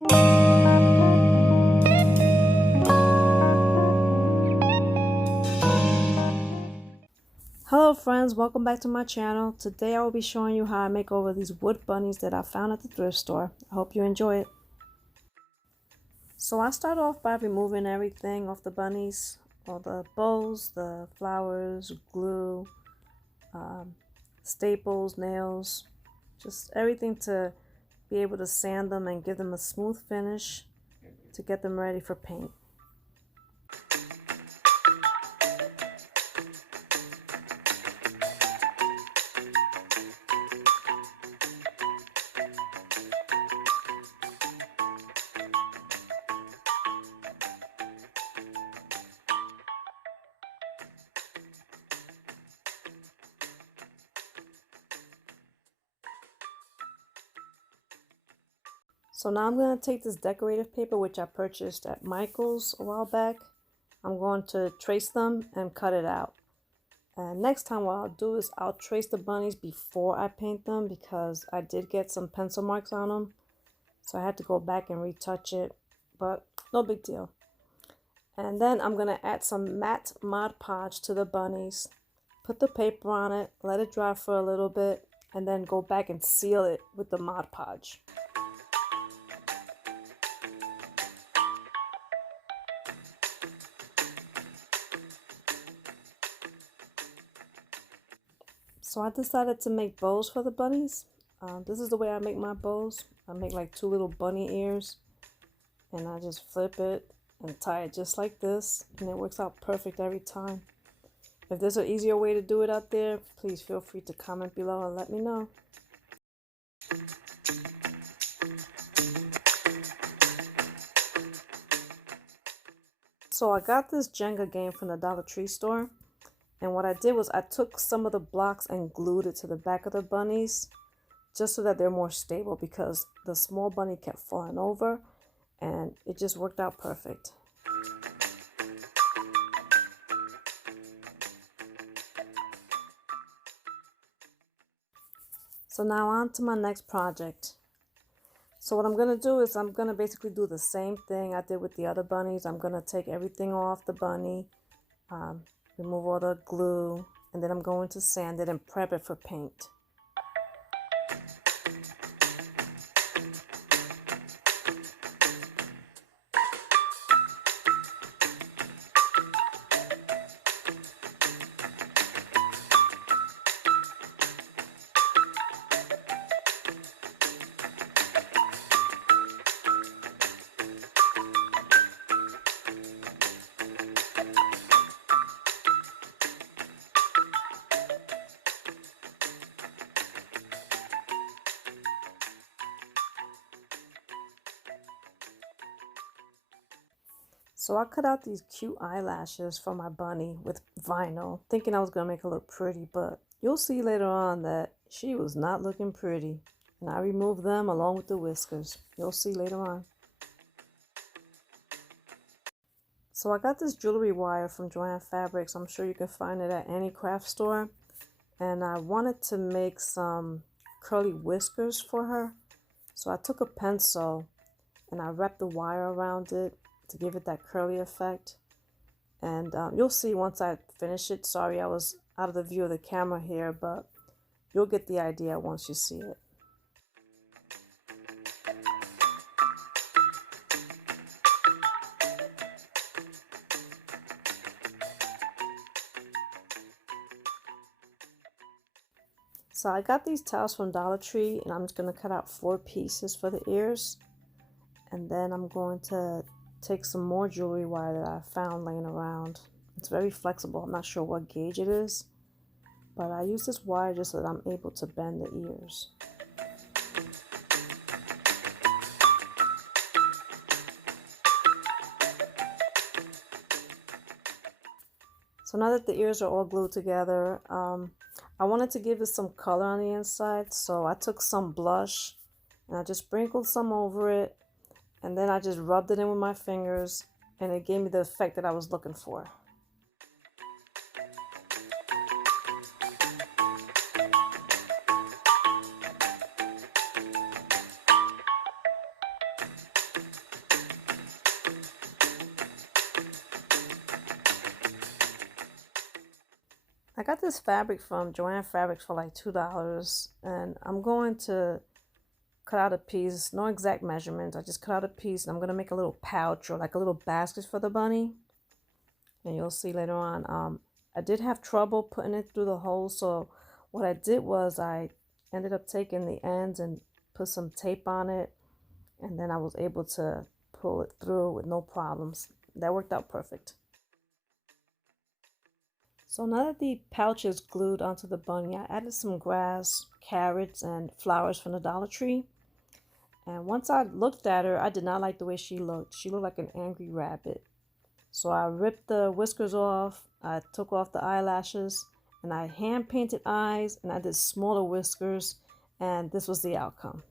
Hello friends, welcome back to my channel. Today I will be showing you how I make over these wood bunnies that I found at the thrift store. I hope you enjoy it. So I start off by removing everything off the bunnies, all the bows, the flowers, glue, staples, nails, just everything to be able to sand them and give them a smooth finish to get them ready for paint. So now I'm going to take this decorative paper, which I purchased at Michael's a while back. I'm going to trace them and cut it out. And next time what I'll do is I'll trace the bunnies before I paint them, because I did get some pencil marks on them. So I had to go back and retouch it, but no big deal. And then I'm going to add some matte Mod Podge to the bunnies. Put the paper on it, let it dry for a little bit, and then go back and seal it with the Mod Podge. So I decided to make bows for the bunnies. This is the way I make my bows. I make like 2 little bunny ears, and I just flip it and tie it just like this, and it works out perfect every time. If there's an easier way to do it out there, please feel free to comment below and let me know. So I got this Jenga game from the Dollar Tree store. And what I did was I took some of the blocks and glued it to the back of the bunnies, just so that they're more stable, because the small bunny kept falling over, and it just worked out perfect. So now on to my next project. So what I'm going to do is I'm going to basically do the same thing I did with the other bunnies. I'm going to take everything off the bunny, remove all the glue, and then I'm going to sand it and prep it for paint. So I cut out these cute eyelashes for my bunny with vinyl, thinking I was going to make her look pretty, but you'll see later on that she was not looking pretty. And I removed them along with the whiskers. You'll see later on. So I got this jewelry wire from Joann Fabrics. I'm sure you can find it at any craft store. And I wanted to make some curly whiskers for her. So I took a pencil and I wrapped the wire around it to give it that curly effect. And you'll see once I finish it. Sorry I was out of the view of the camera here, but you'll get the idea once you see it. So I got these towels from Dollar Tree, and I'm just going to cut out 4 pieces for the ears. And then I'm going to take some more jewelry wire that I found laying around. It's very flexible. I'm not sure what gauge it is, but I use this wire just so that I'm able to bend the ears. So now that the ears are all glued together, I wanted to give it some color on the inside, so I took some blush and I just sprinkled some over it, and then I just rubbed it in with my fingers, and it gave me the effect that I was looking for. I got this fabric from Joann Fabrics for like $2, and I'm going to cut out a piece, no exact measurements. I just cut out a piece, and I'm gonna make a little pouch or like a little basket for the bunny. And you'll see later on. I did have trouble putting it through the hole, so what I did was I ended up taking the ends and put some tape on it, and then I was able to pull it through with no problems. That worked out perfect. So now that the pouch is glued onto the bunny, I added some grass, carrots, and flowers from the Dollar Tree. And once I looked at her, I did not like the way she looked. She looked like an angry rabbit. So I ripped the whiskers off, I took off the eyelashes, and I hand painted eyes, and I did smaller whiskers, and this was the outcome.